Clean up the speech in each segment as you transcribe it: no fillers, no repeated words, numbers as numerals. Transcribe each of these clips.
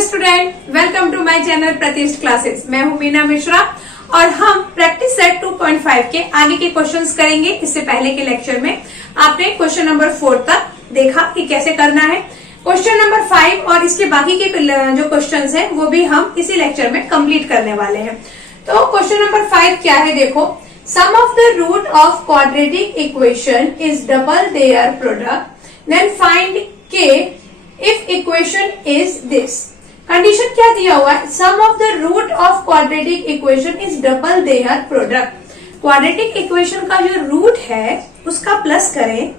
Student, welcome to my channel Pratishth classes. मैं हूं मीना मिश्रा और हम प्रैक्टिस सेट 2.5 के आगे के क्वेश्चंस करेंगे। इससे पहले के लेक्चर में आपने क्वेश्चन नंबर 4 तक देखा कि कैसे करना है। क्वेश्चन नंबर 5 और इसके बाकी के जो क्वेश्चंस हैं वो भी हम इसी लेक्चर में कंप्लीट करने वाले हैं। तो क्वेश्चन नंबर 5 क्या है, देखो, sum of the root of quadratic equation is double their product, then find K if equation is this. Condition क्या दिया हुआ है, sum of the root of quadratic equation is double their product. Quadratic equation का जो root है उसका plus करें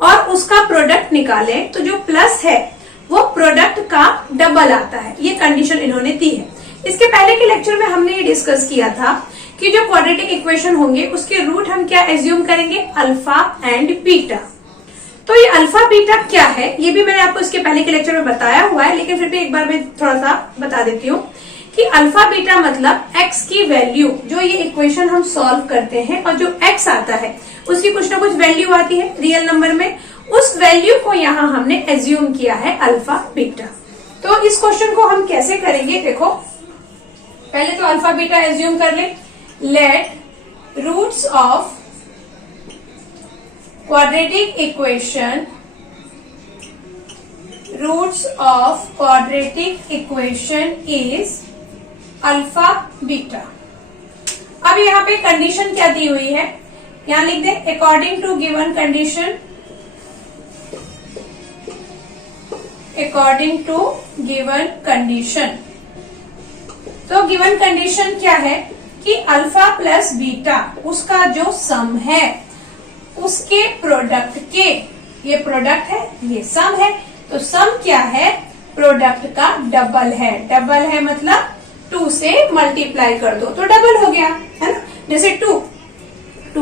और उसका प्रोडक्ट निकालें, तो जो प्लस है वो प्रोडक्ट का डबल आता है। ये कंडीशन इन्होंने दी है। इसके पहले के लेक्चर में हमने ये डिस्कस किया था कि जो क्वाड्रेटिक इक्वेशन होंगे उसके रूट हम क्या एज्यूम करेंगे, अल्फा एंड बीटा। तो ये अल्फा बीटा क्या है ये भी मैंने आपको इसके पहले के लेक्चर में बताया हुआ है, लेकिन फिर भी एक बार मैं थोड़ा सा बता देती हूँ कि अल्फा बीटा मतलब x की वैल्यू, जो ये इक्वेशन हम सॉल्व करते हैं और जो x आता है उसकी कुछ ना कुछ वैल्यू आती है रियल नंबर में, उस वैल्यू को यहाँ हमने एज्यूम किया है अल्फा बीटा। तो इस क्वेश्चन को हम कैसे करेंगे, देखो, पहले तो अल्फा बीटा एज्यूम कर ले। Let roots of quadratic equation is alpha beta. अब यहाँ पे कंडीशन क्या दी हुई है, यहाँ लिख दे according to given condition, according to given condition. तो गिवन कंडीशन क्या है कि अल्फा प्लस बीटा उसका जो सम है उसके प्रोडक्ट के, ये प्रोडक्ट है ये सम है, तो सम क्या है, प्रोडक्ट का डबल है। डबल है मतलब 2 से मल्टीप्लाई कर दो तो डबल हो गया, है ना। जैसे 2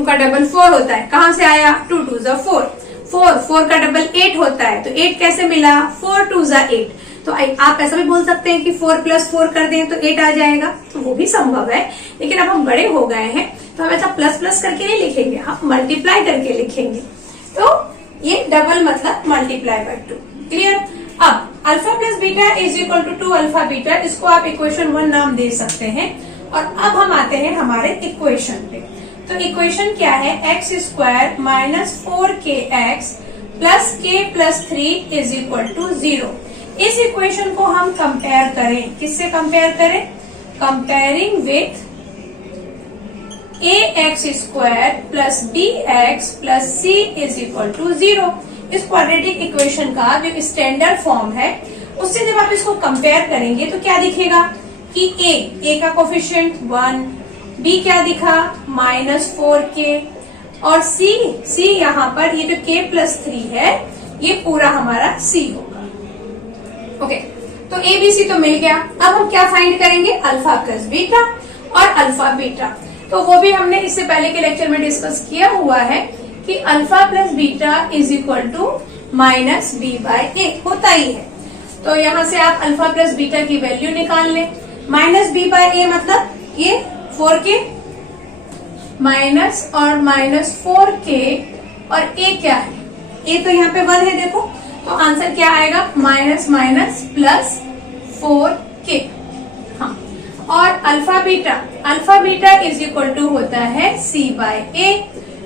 का डबल 4 होता है, कहां से आया, 2 2 जा 4, 4 का डबल 8 होता है, तो 8 कैसे मिला, 4 2 जा 8। तो आप ऐसा भी बोल सकते हैं कि 4 + 4 कर दें तो 8 आ जाएगा, तो वो भी संभव है। लेकिन अब हम बड़े हो गए हैं तो हम ऐसा प्लस प्लस करके नहीं लिखेंगे, हम मल्टीप्लाई करके लिखेंगे। तो ये डबल मतलब मल्टीप्लाई बाय 2। क्लियर। अब alpha plus beta is equal to 2 alpha beta, इसको आप इक्वेशन 1 नाम दे सकते हैं। और अब हम आते हैं हमारे इक्वेशन पे। तो इक्वेशन क्या है, x² - 4kx + k + 3 = 0। इस इक्वेशन को हम कंपेयर करें, किससे कंपेयर करें, comparing with ax² + bx + c = 0। इस क्वाड्रेटिक इक्वेशन का जो स्टैंडर्ड फॉर्म है उससे जब आप इसको कंपेयर करेंगे तो क्या दिखेगा कि a का कोफिशिएंट 1, b क्या दिखा -4k और c यहाँ पर ये जो k + 3 है ये पूरा हमारा c होगा। ओके, तो a b c तो मिल गया। अब हम क्या फाइंड करेंगे, अल्फा प्लस बीटा और अल्फा बीटा। तो वो भी हमने इससे पहले के लेक्चर में डिस्कस किया हुआ है कि अल्फा प्लस बीटा = -b/a होता ही है। तो यहाँ से आप अल्फा प्लस बीटा की वैल्यू निकाल लें। -b/a मतलब ये 4k माइनस और -4k और a क्या है, a तो यहाँ पे 1 है, देखो, तो आंसर क्या आएगा, --- +4k। हाँ, और अल्फा बीटा = होता है c/a।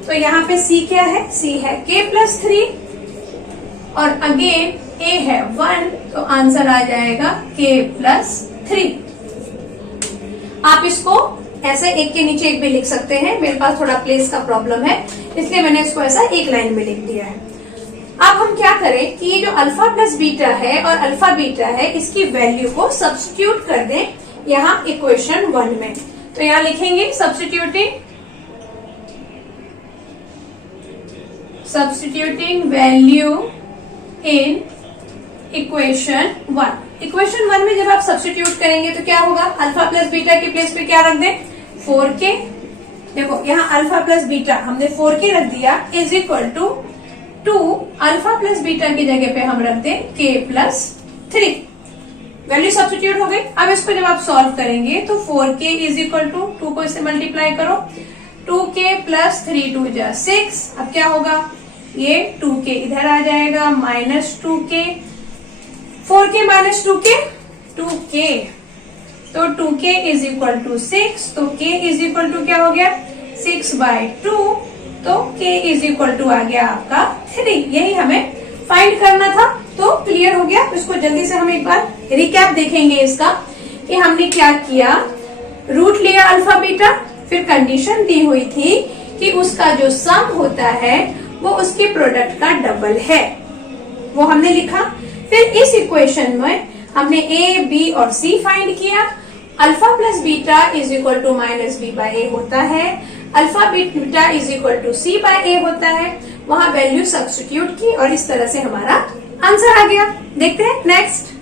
तो यहाँ पे c क्या है, c है k + 3 और अगेन a है 1, तो आंसर आ जाएगा k + 3। आप इसको ऐसे एक के नीचे एक भी लिख सकते हैं, मेरे पास थोड़ा प्लेस का प्रॉब्लम है इसलिए मैंने इसको ऐसा एक लाइन में लिख दिया है। अब हम क्या करें कि ये जो अल्फा प्लस बीटा है और अल्फा बीटा है इसकी वैल्यू को सब्स्टिट्यूट कर दें यहाँ इक्वेशन 1 में। तो यहाँ लिखेंगे substituting value in equation 1। Equation 1 में जब आप सब्स्टिट्यूट करेंगे तो क्या होगा, अल्फा प्लस बीटा के प्लेस पे क्या रख दें, 4k। देखो यहाँ अल्फा प्लस बीटा हमने 4k रख दिया = 2 अल्फा प्लस बीटा की जगह पे हम रख दें k + 3। वैल्यू सब्स्टिट्यूट हो गई। अब इसको जब आप सॉल्व करेंगे तो 4k = 2 को इससे मल्टीप्लाई करो, 2k + 3 2 जा 6। अब क्या होगा, ये 2k इधर आ जाएगा -2k, 4k - 2k 2k, तो 2k इज इक्वल टू 6, तो k इज इक्वल टू क्या हो गया 6/2, तो k इज इक्वल टू आ गया आपका 3। यही हमें फाइंड करना था, तो क्लियर हो गया। इसको जल्दी से हम एक बार रिकैप देखेंगे इसका कि हमने क्या किया। रूट लिया अल्फा बीटा, फिर कंडीशन दी हुई थी कि उसका जो सम होता है वो उसके प्रोडक्ट का डबल है, वो हमने लिखा। फिर इस इक्वेशन में हमने a, b और c फाइंड किया। Alpha plus beta is equal to minus b by a होता है, alpha beta is equal to c by a होता है। वहां वैल्यू सब्स्टिट्यूट की और इस तरह से हमारा आंसर आ गया। देखते हैं next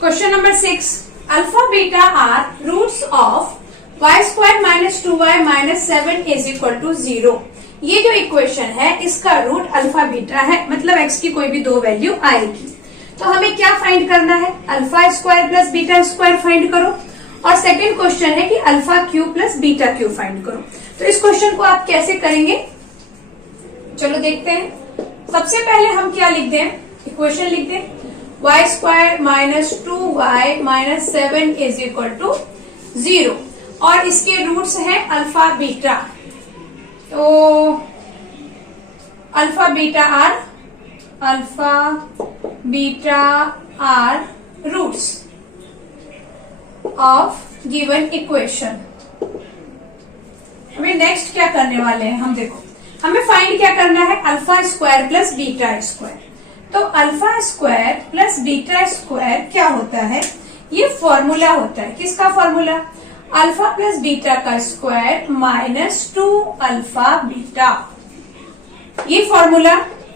question number 6। Alpha beta are roots of y² minus 2y minus 7 is equal to 0। ये जो इक्वेशन है इसका रूट अल्फा बीटा है, मतलब x की कोई भी दो वैल्यू आएगी। तो हमें क्या फाइंड करना है, alpha square plus beta square find करो, और सेकंड क्वेश्चन है कि alpha cube plus beta cube find करो। तो इस क्वेश्चन को आप कैसे करेंगे, चलो देखते हैं। सबसे पहले हम क्या लिख दें, इक्वेशन लिख दें y² minus 2y minus 7 is equal to 0, और इसके रूट्स हैं अल्फा बीटा। तो alpha beta are roots of given equation. हमें नेक्स्ट क्या करने वाले हैं, हम देखो हमें फाइंड क्या करना है, alpha square plus beta square. तो alpha square plus beta square क्या होता है, ये फॉर्मूला होता है। किसका फॉर्मूला, अल्फा प्लस बीटा का स्क्वायर माइनस 2 अल्फा बीटा। ये फॉर्मूला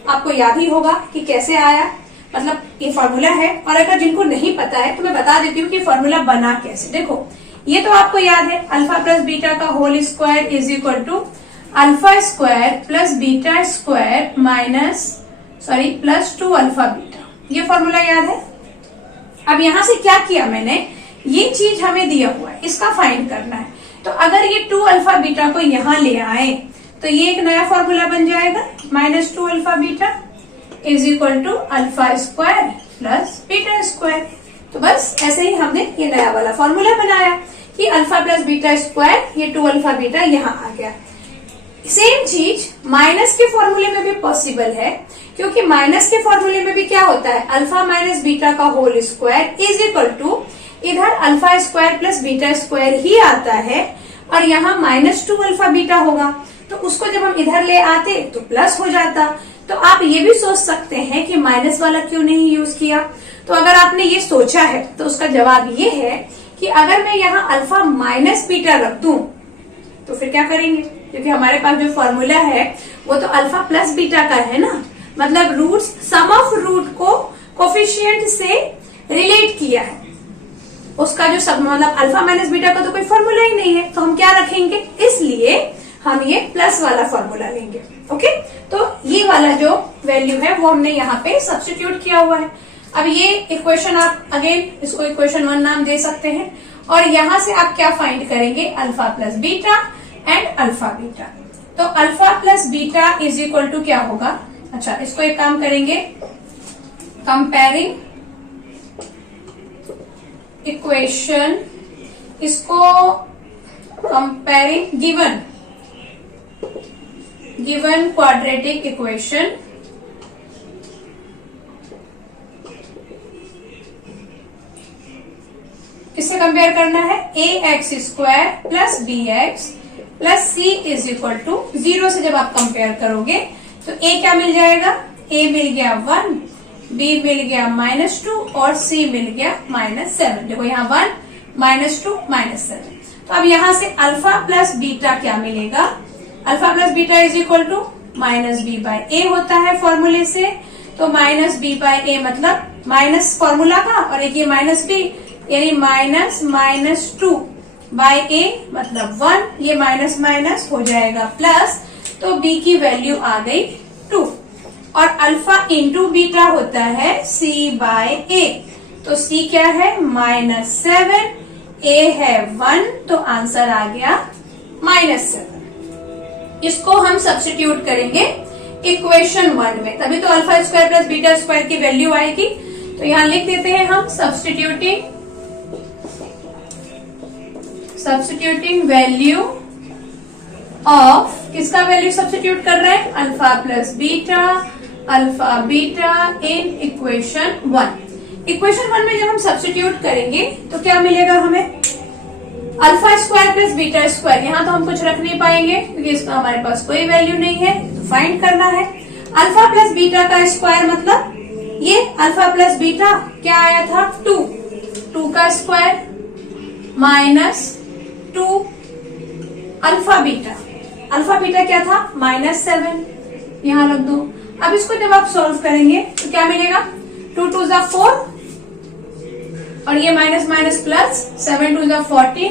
आपको याद ही होगा कि कैसे आया, मतलब ये फॉर्मूला है। और अगर जिनको नहीं पता है तो मैं बता देती हूँ कि फॉर्मूला बना कैसे। देखो ये तो आपको याद है, अल्फा प्लस बीटा का whole square is equal to alpha square plus beta square plus 2 alpha beta. ये फॉर्मूला याद है। अब यहां से क्या किया मैंने, ये चीज हमें दिया हुआ है, इसका फाइंड करना है। तो अगर ये 2 अल्फा बीटा को यहां ले आए तो ये एक नया फॉर्मूला बन जाएगा, minus 2 alpha beta is equal to alpha square plus beta square. तो बस ऐसे ही हमने ये नया वाला फॉर्मूला बनाया कि अल्फा प्लस बीटा स्क्वायर, ये 2 अल्फा बीटा यहाँ आ गया। सेम चीज माइनस के फॉर्मूले में भी पॉसिबल है, क्योंकि माइनस के फॉर्मूले में भी क्या होता है, अल्फा माइनस बीटा का whole square is equal to इधर alpha square plus beta square ही आता है, और यहाँ माइनस 2 अल्फा बीटा होगा। तो उसको जब हम इधर ले आते तो प्लस हो जाता। तो आप ये भी सोच सकते हैं कि माइनस वाला क्यों नहीं यूज किया। तो अगर आपने ये सोचा है तो उसका जवाब ये है कि अगर मैं यहाँ अल्फा माइनस बीटा रख दूं तो फिर क्या करेंगे, क्योंकि हमारे पास जो फॉर्मूला है वो तो अल्फा प्लस बीटा का है ना, मतलब रूट्स सम ऑफ रूट को कोफिशिएंट से रिलेट किया है। उसका जो सब मतलब अल्फा माइनस बीटा का तो कोई फॉर्मूला ही नहीं है, तो हम क्या रखेंगे, इसलिए हम ये प्लस वाला फॉर्मूला लेंगे। ओके, तो ये वाला जो वैल्यू है वो हमने यहाँ पे सब्स्टिट्यूट किया हुआ है। अब ये इक्वेशन आप अगेन इसको इक्वेशन 1 नाम दे सकते हैं, और यहां से आप क्या फाइंड करेंगे, alpha plus beta and alpha beta. तो alpha plus beta is equal to क्या होगा, अच्छा इसको एक काम करेंगे, कंपेयरिंग इक्वेशन, इसको कंपेयरिंग गिवन क्वाड्रेटिक इक्वेशन किससे कंपेयर करना है, ax square plus bx plus c is equal to 0 से जब आप कंपेयर करोगे तो a क्या मिल जाएगा, a मिल गया 1, b मिल गया -2 और c मिल गया -7। देखो यहाँ 1 -2 -7। तो अब यहाँ से अल्फा प्लस बीटा क्या मिलेगा, alpha plus beta is equal to minus B by A होता है फॉर्मूले से। तो माइनस बी बाय ए मतलब माइनस फॉर्मूला का, और एक ये माइनस बी यानी -2 बाय ए मतलब 1, ये माइनस माइनस हो जाएगा प्लस, तो b की वैल्यू आ गई 2, और अल्फा इंटू बीटा होता है c बाय ए। तो c क्या है -7, a है 1, तो आंसर आ गया -7। इसको हम सब्स्टिट्यूट करेंगे इक्वेशन 1 में, तभी तो alpha square plus beta square की वैल्यू आएगी। तो यहां लिख देते हैं हम सब्स्टिट्यूटिंग वैल्यू ऑफ, किसका वैल्यू सब्स्टिट्यूट कर रहे हैं, alpha plus beta in equation 1। Equation 1 में जब हम सब्स्टिट्यूट करेंगे तो क्या मिलेगा हमें, alpha square plus beta square. यहाँ तो हम कुछ रख नहीं पाएंगे क्योंकि इसका हमारे पास कोई वैल्यू नहीं है, तो फाइंड करना है। अल्फा प्लस बीटा का स्क्वायर मतलब ये अल्फा प्लस बीटा क्या आया था, 2 का स्क्वायर माइनस 2 अल्फा बीटा क्या था, -7, यहां रख दो। अब इसको जब आप सॉल्व करेंगे तो क्या मिलेगा, 2 2 जा 4 और ये माइनस माइनस प्लस, 7 2 जा 14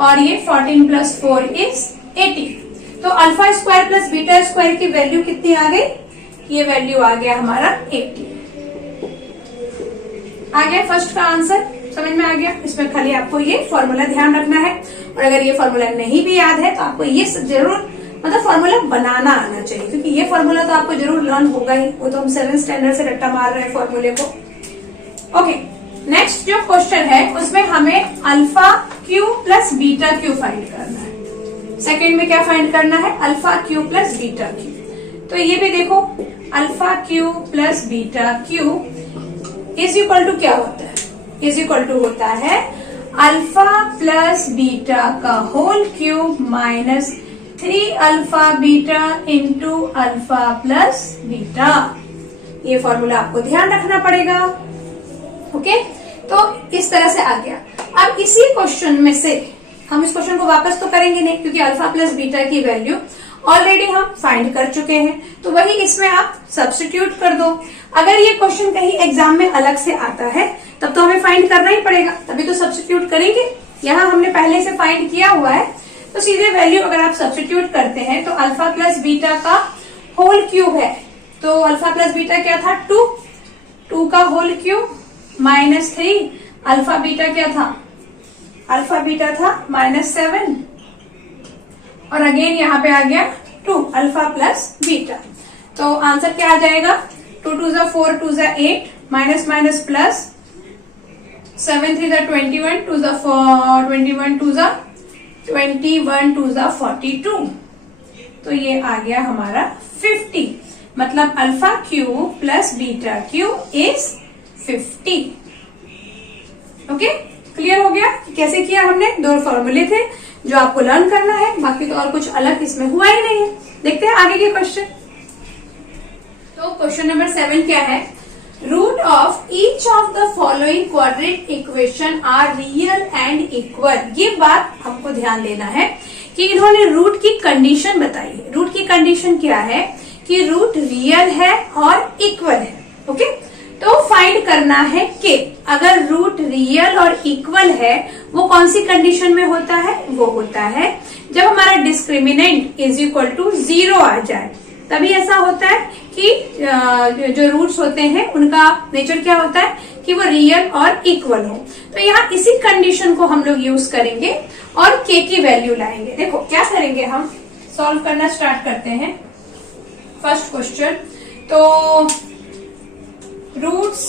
और ये 14 प्लस 4 इज 18। तो alpha square plus beta square की वैल्यू कितनी आ गई, ये वैल्यू आ गया हमारा 80। आ गया फर्स्ट का आंसर, समझ में आ गया। इसमें खाली आपको ये फॉर्मूला ध्यान रखना है, और अगर ये फॉर्मूला नहीं भी याद है तो आपको ये जरूर मतलब फॉर्मूला बनाना आना चाहिए, क्योंकि ये फॉर्मूला तो आपको जरूर लर्न होगा ही, वो तो हम 7th स्टैंडर्ड से रट्टा मार रहे हैं फॉर्मूले को। ओके, नेक्स्ट जो क्वेश्चन है उसमें हमें alpha cube plus beta cube find करना है। सेकेंड में क्या फाइंड करना है, alpha cube plus beta cube. तो ये भी देखो, alpha cube plus beta cube is equal to क्या होता है, इज इक्वल टू होता है अल्फा प्लस बीटा का whole cube minus 3 alpha beta into alpha plus beta. ये फॉर्मूला आपको ध्यान रखना पड़ेगा। ओके, तो इस तरह से आ गया। अब इसी क्वेश्चन में से हम इस क्वेश्चन को वापस तो करेंगे नहीं, क्योंकि अल्फा प्लस बीटा की वैल्यू ऑलरेडी हम फाइंड कर चुके हैं, तो वही इसमें आप सब्स्टिट्यूट कर दो। अगर ये क्वेश्चन कहीं एग्जाम में अलग से आता है तब तो हमें फाइंड करना ही पड़ेगा, तभी तो सब्स्टिट्यूट करेंगे। यहाँ हमने पहले से फाइंड किया हुआ है, तो सीधे वैल्यू अगर आप सब्स्टिट्यूट करते हैं तो अल्फा प्लस बीटा का होल क्यूब है, तो अल्फा प्लस बीटा क्या था, 2 का whole cube minus 3 alpha beta क्या था, अल्फा बीटा था -7 और अगेन यहाँ पे आ गया 2 अल्फा प्लस बीटा। तो आंसर क्या आ जाएगा, 2 2 जा 4 2 जा 8 माइनस माइनस प्लस 7 3 जा 21 2 जा 21 2 जा 21 2 जा 42। तो ये आ गया हमारा 50, मतलब alpha cube plus beta cube is 50। Okay, clear हो गया कैसे किया हमने। 2 फॉर्मूले थे जो आपको लर्न करना है, बाकी तो और कुछ अलग इसमें हुआ ही नहीं है। देखते हैं आगे के क्वेश्चन। तो क्वेश्चन नंबर 7 क्या है, root of each of the following quadratic equation are real and equal. ये बात हमको ध्यान देना है कि इन्होंने रूट की कंडीशन बताई है। रूट की कंडीशन क्या है कि रूट रियल है और इक्वल है। ओके, तो फाइंड करना है कि अगर रूट रियल और इक्वल है वो कौन सी कंडीशन में होता है, वो होता है जब हमारा डिस्क्रिमिनेंट इज इक्वल टू 0 आ जाए, तभी ऐसा होता है कि जो रूट्स होते हैं उनका नेचर क्या होता है कि वो रियल और इक्वल हो। तो यहाँ इसी कंडीशन को हम लोग यूज करेंगे और के की वैल्यू लाएंगे। देखो क्या करेंगे, हम सॉल्व करना स्टार्ट करते हैं। फर्स्ट क्वेश्चन, तो रूट्स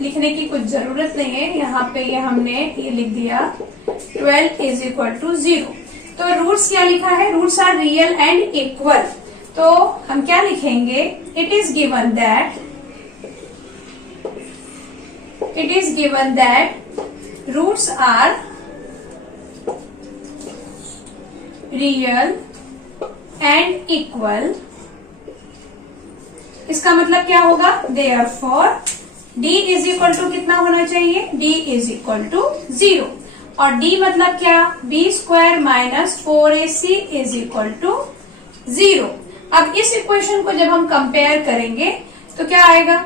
लिखने की कुछ जरूरत नहीं है, यहाँ पे ये हमने ये लिख दिया 12 इज इक्वल टू 0। तो रूट्स क्या लिखा है, roots are real and equal. तो हम क्या लिखेंगे, it is given that roots are real and equal. इसका मतलब क्या होगा, therefore d is equal to कितना होना चाहिए, d इज इक्वल टू 0। और d मतलब क्या, b square minus 4ac is equal to 0। अब इस इक्वेशन को जब हम कंपेयर करेंगे तो क्या आएगा,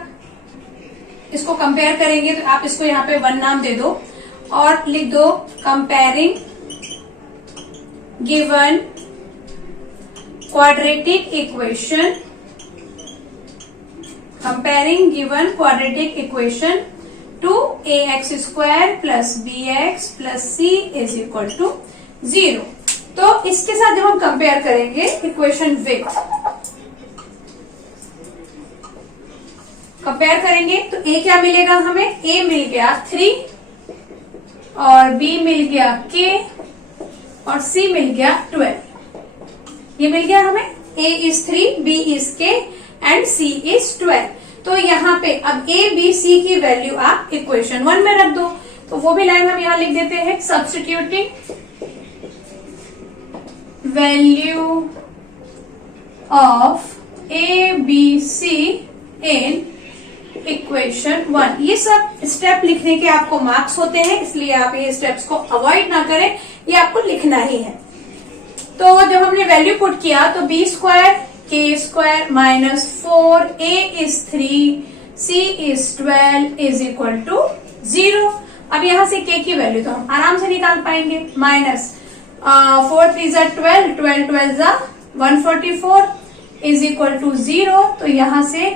इसको कंपेयर करेंगे तो आप इसको यहाँ पे 1 नाम दे दो और लिख दो comparing given quadratic equation, comparing given quadratic equation to ax square plus bx plus c is equal to 0। तो इसके साथ जब हम कंपेयर करेंगे इक्वेशन विथ, कंपेयर करेंगे तो a क्या मिलेगा हमें, a मिल गया 3 और b मिल गया k और c मिल गया 12। ये मिल गया हमें, a is 3, b is k and c is 12। तो यहाँ पे अब a b c की वैल्यू आप इक्वेशन 1 में रख दो। तो वो भी लाइन हम यहाँ लिख देते हैं, substituting value of a b c in equation 1। ये सब स्टेप लिखने के आपको मार्क्स होते हैं, इसलिए आप ये स्टेप्स को अवॉइड ना करें, ये आपको लिखना ही है। तो जब हमने वैल्यू पुट किया तो b square k square minus 4 a is 3 c is 12 is equal to 0। अब यहां से k की वैल्यू तो हम आराम से निकाल पाएंगे, माइनस 4 3 जा 12, 12 12 जा 144 इज इक्वल टू 0। तो यहां से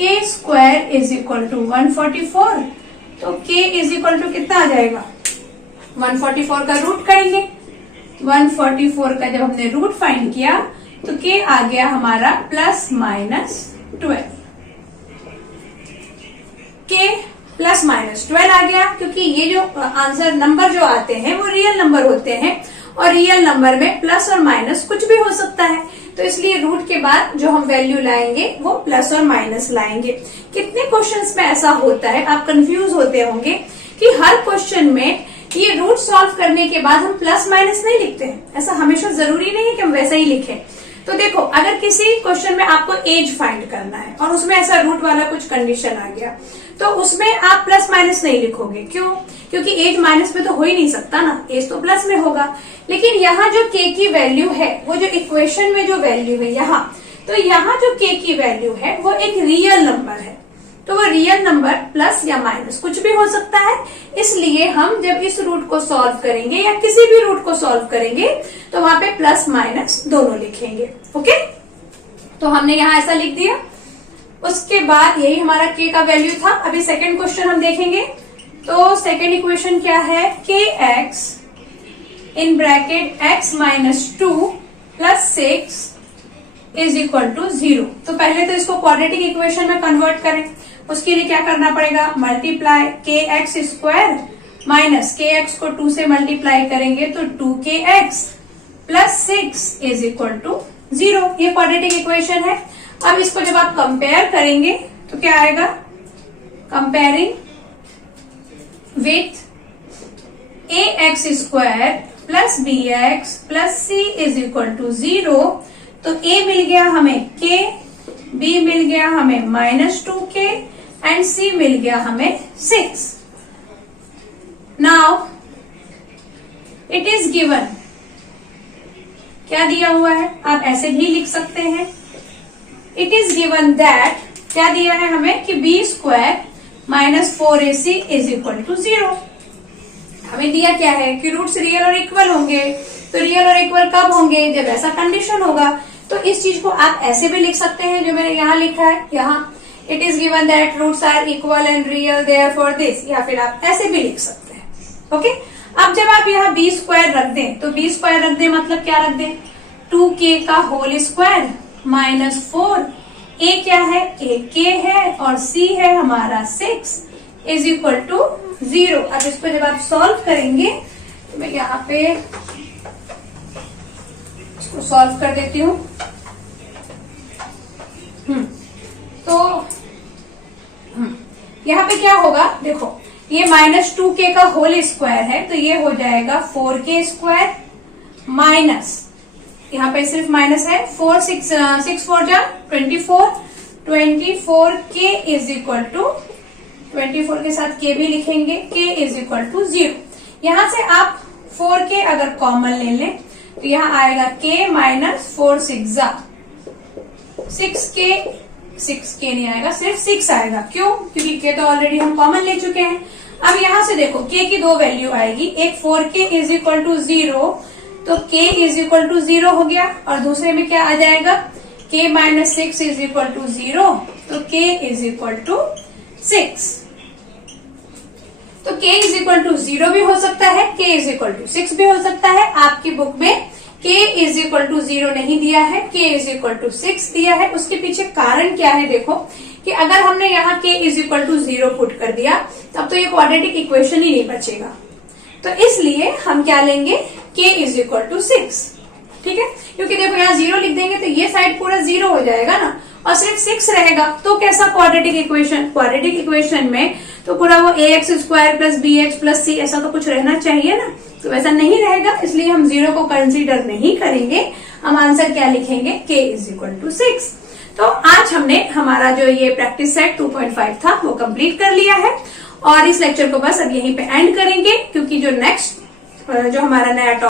k square is equal to 144। तो k इज इक्वल टू कितना आ जाएगा, 144 का रूट करेंगे। 144 का जब हमने रूट फाइंड किया तो k आ गया हमारा plus minus 12। k plus minus 12 आ गया, क्योंकि ये जो आंसर नंबर जो आते हैं वो रियल नंबर होते हैं और रियल नंबर में प्लस और माइनस कुछ भी हो सकता है। तो इसलिए रूट के बाद जो हम वैल्यू लाएंगे वो प्लस और माइनस लाएंगे। कितने क्वेश्चंस में ऐसा होता है, आप कंफ्यूज होते होंगे कि हर क्वेश्चन में ये रूट सॉल्व करने के बाद हम प्लस माइनस नहीं लिखते हैं। ऐसा हमेशा जरूरी नहीं है कि हम वैसा ही लिखें। तो देखो, अगर किसी क्वेश्चन में आपको एज फाइंड करना है और उसमें ऐसा रूट वाला कुछ कंडीशन आ गया, तो उसमें आप प्लस माइनस नहीं लिखोगे। क्यों? क्योंकि एज माइनस में तो हो ही नहीं सकता ना, एज तो प्लस में होगा। लेकिन यहाँ जो k की वैल्यू है, वो जो इक्वेशन में जो वैल्यू है यहाँ, तो यहाँ जो k की वैल्यू है वो एक रियल नंबर है। तो वो रियल नंबर प्लस या माइनस कुछ भी हो सकता है। इसलिए हम जब इस रूट को सॉल्व करेंगे या किसी भी रूट को सॉल्व करेंगे तो वहां पे प्लस माइनस दोनों लिखेंगे। ओके, तो हमने यहाँ ऐसा लिख दिया। उसके बाद यही हमारा k का वैल्यू था। अभी सेकेंड क्वेश्चन हम देखेंगे। तो सेकेंड इक्वेशन क्या है, kx in bracket x minus 2 plus 6 is equal to 0। तो पहले तो इसको क्वाड्रेटिक इक्वेशन में कन्वर्ट करें। उसके लिए क्या करना पड़ेगा, multiply kx square minus kx को 2 से मल्टीप्लाई करेंगे तो 2kx plus 6 is equal to 0। ये क्वाड्रेटिक इक्वेशन है। अब इसको जब आप कंपेयर करेंगे तो क्या आएगा, comparing with ax square plus bx plus c is equal to 0। तो a मिल गया हमें k, b मिल गया हमें माइनस 2k एंड c मिल गया हमें 6। नाउ इट इज गिवन, क्या दिया हुआ है, आप ऐसे भी लिख सकते हैं। इट इज गिवन दैट, क्या दिया है हमें कि b square minus 4ac is equal to 0। हमें दिया क्या है कि रूट्स रियल और इक्वल होंगे। तो रियल और इक्वल कब होंगे, जब ऐसा कंडीशन होगा। तो इस चीज को आप ऐसे भी लिख सकते हैं जो मैंने यहाँ लिखा है, यहाँ it is given that roots are equal and real therefore this, या फिर आप ऐसे भी लिख सकते हैं। ओके, अब जब आप यहाँ b स्क्वायर रख दें तो b स्क्वायर रख दें मतलब क्या रख दें, 2k का होल स्क्वायर माइनस 4, a क्या है, a k है और c है हमारा 6 इज इक्वल टू 0। अब इसको जब आप सॉल्व करेंगे तो मैं यहाँ पे इसको सॉल्व कर देती हूँ। तो यहाँ पे क्या होगा, देखो ये माइनस 2k का होल स्क्वायर है तो ये हो जाएगा 4k स्क्वायर माइनस, यहाँ पे सिर्फ माइनस है, 4 6 4 जा 24k इज इक्वल टू 24 के साथ k भी लिखेंगे, k इज इक्वल टू 0। यहां से आप 4k अगर कॉमन ले लें तो यहाँ आएगा k माइनस 4 6 जा 6k नहीं आएगा, सिर्फ 6 आएगा। क्यों? क्योंकि k तो ऑलरेडी हम कॉमन ले चुके हैं। अब यहाँ से देखो k की दो वैल्यू आएगी, एक 4k इज इक्वल टू 0 तो k इज इक्वल टू 0 हो गया, और दूसरे में क्या आ जाएगा, k minus 6 is equal to 0 तो k इज इक्वल टू 6। तो k इज इक्वल टू 0 भी हो सकता है, k इज इक्वल टू 6 भी हो सकता है। आपकी बुक में k इज इक्वल टू 0 नहीं दिया है, k इज इक्वल टू 6 दिया है। उसके पीछे कारण क्या है देखो, कि अगर हमने यहाँ k is equal to 0 put कर दिया तब तो ये क्वाड्रेटिक इक्वेशन ही नहीं बचेगा। तो इसलिए हम क्या लेंगे, k इज इक्वल टू 6, ठीक है। क्योंकि देखो यहाँ 0 लिख देंगे तो ये साइड पूरा 0 हो जाएगा ना, और सिर्फ 6 रहेगा। तो कैसा क्वाड्रेटिक इक्वेशन, क्वाड्रेटिक इक्वेशन में तो पूरा वो ax square plus bx plus c ऐसा तो कुछ रहना चाहिए ना, तो वैसा नहीं रहेगा, इसलिए हम 0 को कंसीडर नहीं करेंगे। हम आंसर क्या लिखेंगे, k इज इक्वल टू 6। तो आज हमने हमारा जो ये प्रैक्टिस सेट 2.5 था वो कंप्लीट कर लिया है, और इस लेक्चर को बस अब यहीं पे एंड करेंगे, क्योंकि जो नेक्स्ट जो हमारा नया